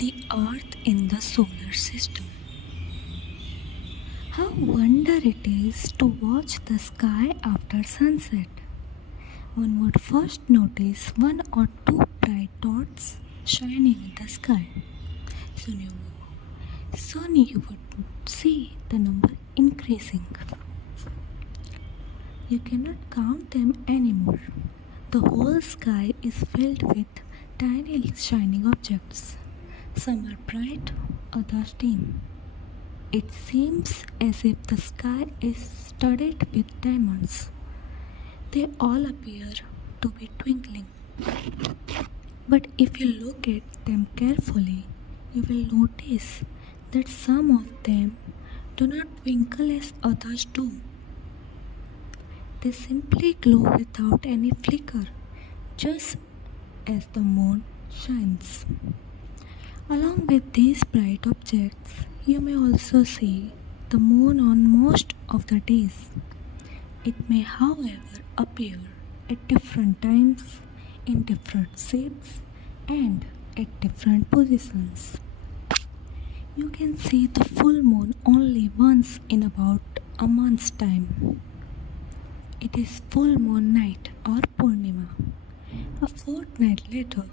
the Earth in the solar system. How wonder it is to watch the sky after sunset. One would first notice one or two bright dots shining in the sky. Soon you would see the number increasing. You cannot count them anymore. The whole sky is filled with tiny shining objects. Some are bright, others dim. It seems as if the sky is studded with diamonds. They all appear to be twinkling. But if you look at them carefully, you will notice that some of them do not twinkle as others do. They simply glow without any flicker, just as the moon shines. Along with these bright objects, you may also see the moon on most of the days. It may, however, appear at different times, in different shapes, and at different positions. You can see the full moon only once in about a month's time. It is full moon night or Purnima. A fortnight later,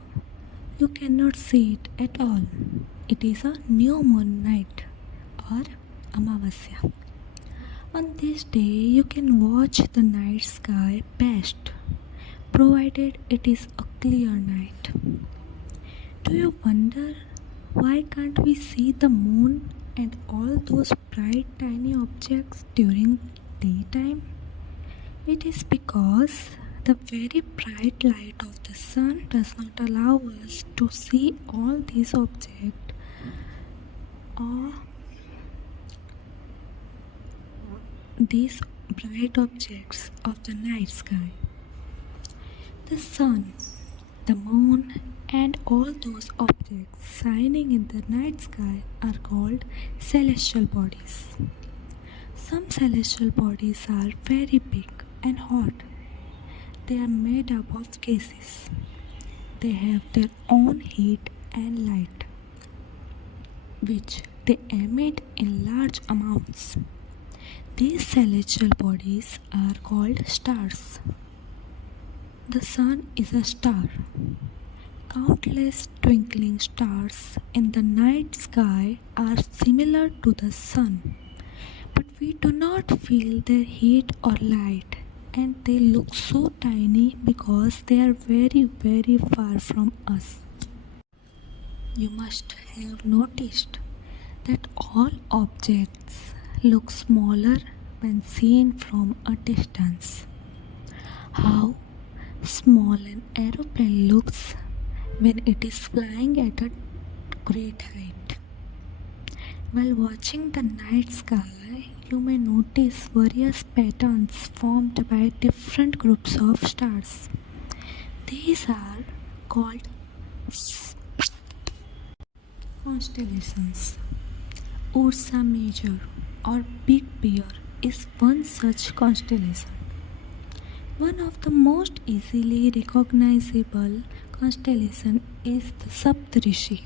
you cannot see it at all. It is a new moon night or Amavasya. On this day, you can watch the night sky best, provided it is a clear night. Do you wonder why can't we see the moon and all those bright tiny objects during daytime? It is because the very bright light of the sun does not allow us to see all these objects or these bright objects of the night sky. The sun, the moon, and all those objects shining in the night sky are called celestial bodies. Some celestial bodies are very big and hot. They are made up of gases. They have their own heat and light, which they emit in large amounts. These celestial bodies are called stars. The sun is a star. Countless twinkling stars in the night sky are similar to the sun, but we do not feel their heat or light, and they look so tiny because they are very, very far from us. You must have noticed that all objects look smaller when seen from a distance. How small an aeroplane looks when it is flying at a great height. While watching the night sky, you may notice various patterns formed by different groups of stars. These are called constellations. Ursa Major or Big Bear is one such constellation. One of the most easily recognizable constellation is the Saptarishi.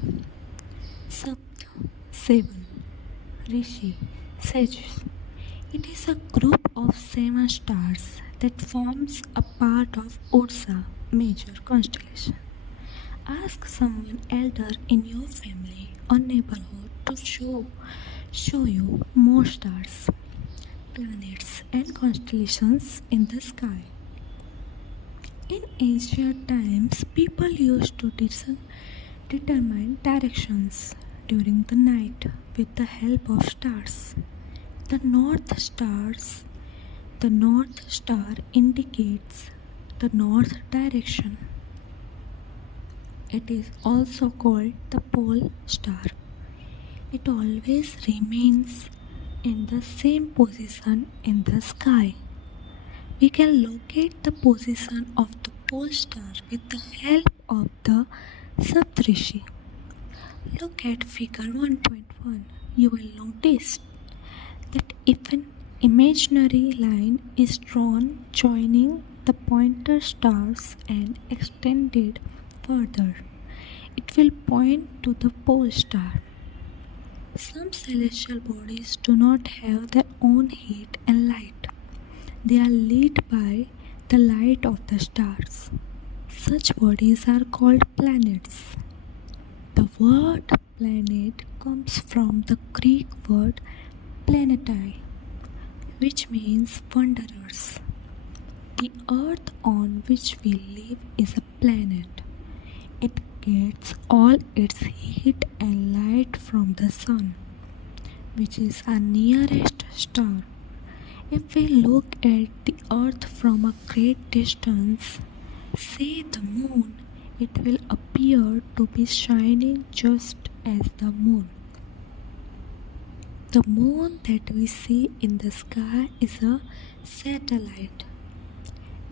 Sapt, 7, Rishi, sages. It is a group of 7 stars that forms a part of Ursa Major constellation. Ask someone elder in your family or neighborhood to show you more stars, planets, and constellations in the sky. In ancient times, people used to determine directions during the night with the help of stars. The North Star indicates the north direction. It is also called the pole star. It always remains in the same position in the sky. We can locate the position of the pole star with the help of the Saptarishi. Look at figure 1.1. You will notice that if an imaginary line is drawn joining the pointer stars and extended further, it will point to the pole star. Some celestial bodies do not have their own heat and light. They are lit by the light of the stars. Such bodies are called planets. The word planet comes from the Greek word planetai, which means wanderers. The earth on which we live is a planet. It gets all its heat and light from the sun, which is our nearest star. If we look at the earth from a great distance, say the moon, it will appear to be shining just as the moon. The moon that we see in the sky is a satellite.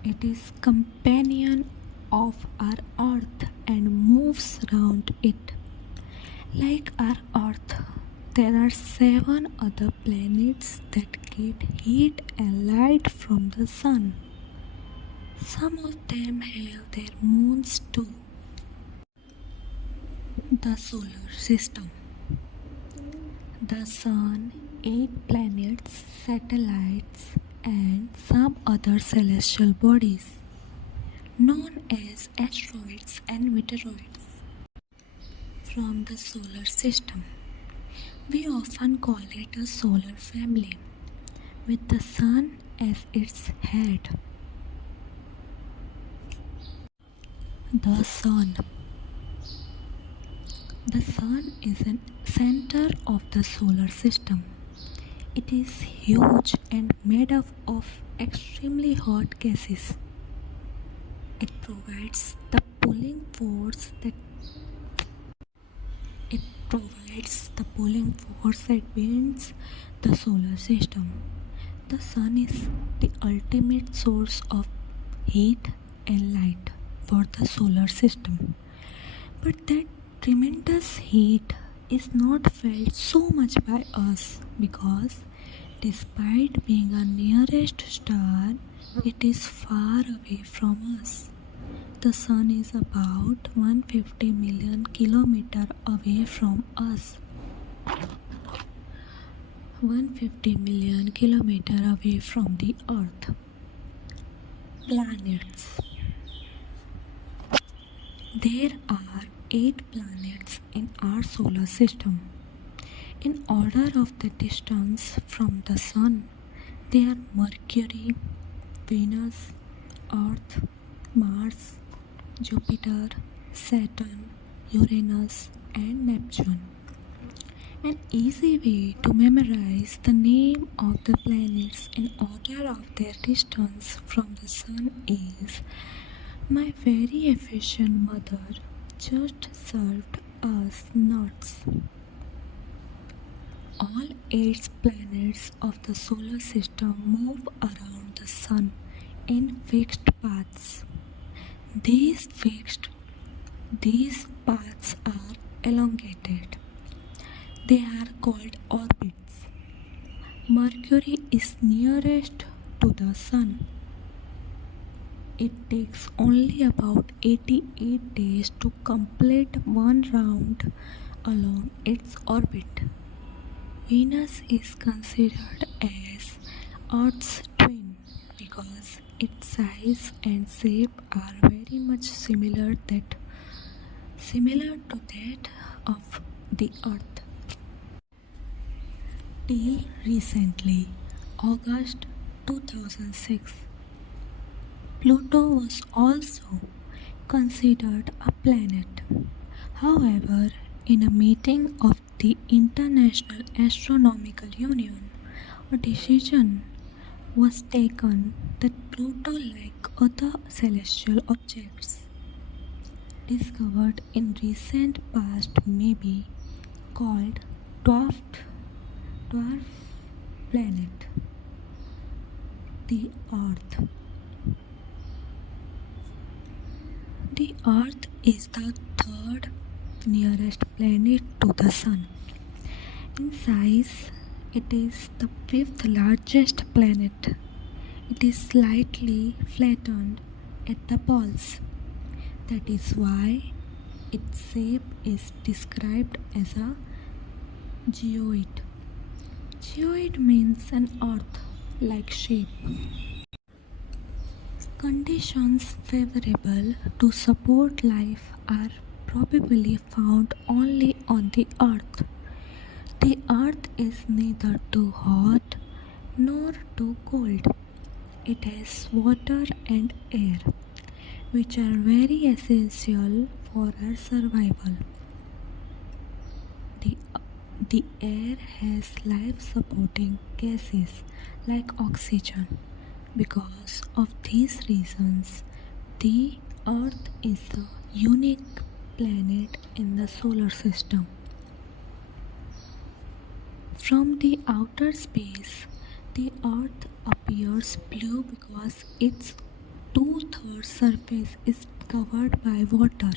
It is companion of our earth and moves around it. Like our earth, there are 7 other planets that get heat and light from the sun. Some of them have their moons too. The solar system. The sun, 8 planets, satellites, and some other celestial bodies, known as asteroids and meteoroids, from the solar system. We often call it a solar family, with the sun as its head. The sun. The sun is the center of the solar system. It is huge and made up of extremely hot gases. It provides the pulling force that binds the solar system. The sun is the ultimate source of heat and light for the solar system. But that tremendous heat is not felt so much by us because despite being our nearest star, it is far away from us. The sun is about 150 million kilometers away from us. 150 million kilometers away from the earth. Planets. There are 8 planets in our solar system. In order of the distance from the sun, they are Mercury, Venus, Earth, Mars, Jupiter, Saturn, Uranus, and Neptune. An easy way to memorize the name of the planets in order of their distance from the sun is: my very efficient mother just served us nuts. All 8 planets of the solar system move around the sun in fixed paths. These paths are elongated. They are called orbits. Mercury is nearest to the sun. It takes only about 88 days to complete one round along its orbit. Venus is considered as Earth's twin because its size and shape are very much similar to that of the Earth. Till recently, August 2006, Pluto was also considered a planet. However, in a meeting of the International Astronomical Union, a decision was taken that Pluto, like other celestial objects discovered in recent past, may be called dwarf planet. The Earth. The Earth is the third nearest planet to the Sun. In size, it is the 5th largest planet. It is slightly flattened at the poles. That is why Its shape is described as a geoid. Geoid means an earth-like shape. Conditions favorable to support life are probably found only on the Earth. The Earth is neither too hot nor too cold. It has water and air, which are very essential for our survival. The, the air has life supporting gases like oxygen. Because of these reasons, the Earth is a unique planet in the solar system. From the outer space, the Earth appears blue because its two-thirds surface is covered by water.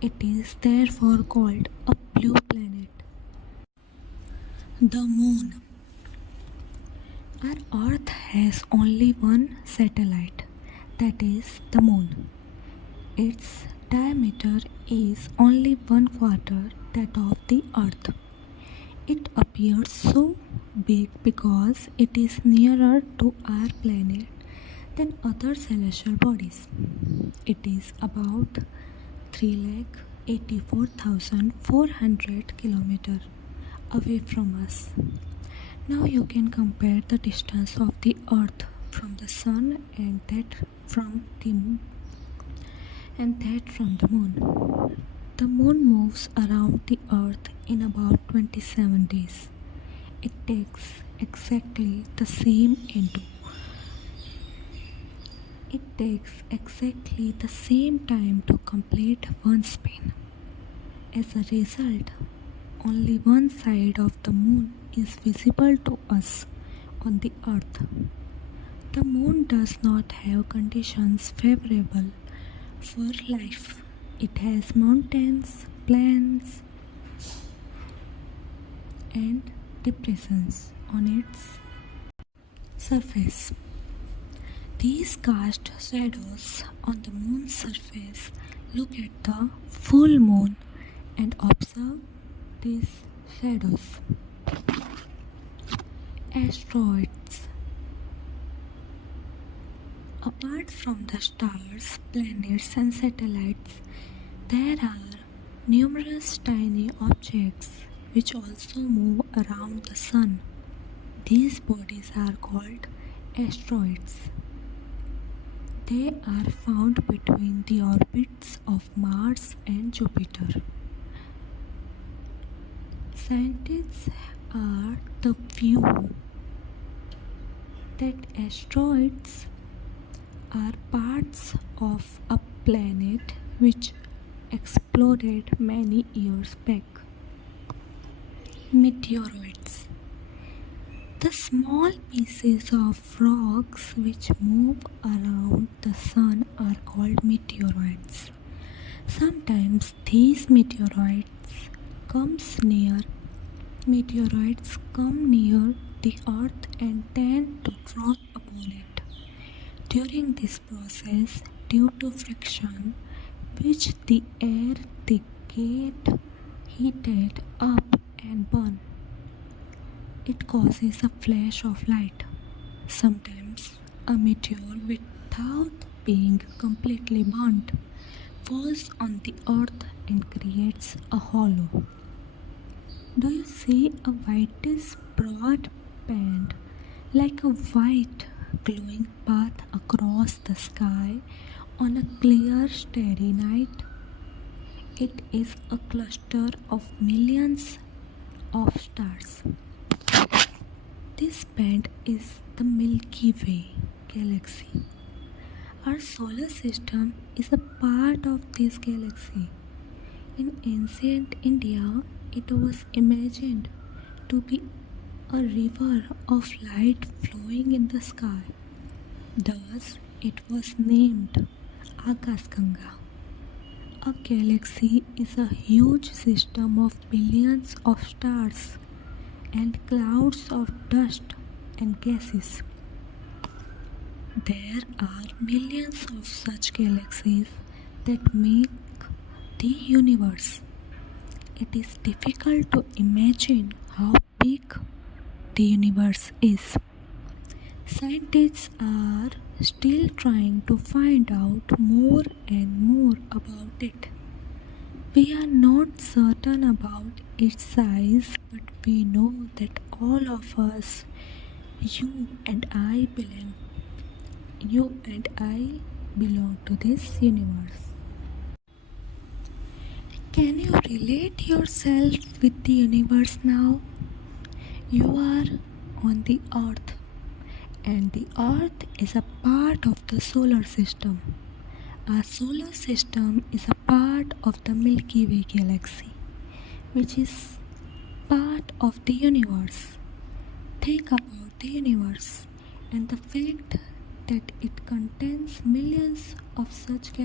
It is therefore called a blue planet. The Moon. Our Earth has only one satellite, that is the Moon. Its diameter is only one quarter that of the Earth. It appears so big because it is nearer to our planet than other celestial bodies. It is about 3,84,400 kilometers away from us. Now you can compare the distance of the Earth from the Sun and that from the Moon. The Moon moves around the Earth in about 27 days. It takes exactly the same into It takes exactly the same time to complete one spin. As a result, only one side of the Moon is visible to us on the Earth. The Moon does not have conditions favorable for life. It has mountains, plains, and depressions on its surface. These cast shadows on the Moon's surface. Look at the full moon and observe these shadows. Asteroids. Apart from the stars, planets, and satellites, there are numerous tiny objects which also move around the Sun. These bodies are called asteroids. They are found between the orbits of Mars and Jupiter. Scientists are the view that asteroids are parts of a planet which exploded many years back. Meteoroids. The small pieces of rocks which move around the Sun are called meteoroids. Sometimes these meteoroids come near the Earth and tend to drop upon it. During this process, due to friction, which the air they get heated up and burn, it causes a flash of light. Sometimes a meteor, without being completely burnt, falls on the earth and creates a hollow. Do you see a whitish broad band like a white glowing path across the sky on a clear, starry night? It is a cluster of millions of stars. This band is the Milky Way galaxy. Our solar system is a part of this galaxy. In ancient India, it was imagined to be a river of light flowing in the sky. Thus, it was named Akashganga. A galaxy is a huge system of billions of stars and clouds of dust and gases. There are millions of such galaxies that make the universe. It is difficult to imagine how big the universe is. Scientists are still trying to find out more and more about it. We are not certain about its size, but we know that all of us, you and I belong, you and I belong to this universe. Can you relate yourself with the universe now? You are on the earth, and the earth is a part of the solar system. Our solar system is a part of the Milky Way galaxy, which is part of the universe. Think about the universe and the fact that it contains millions of such galaxies.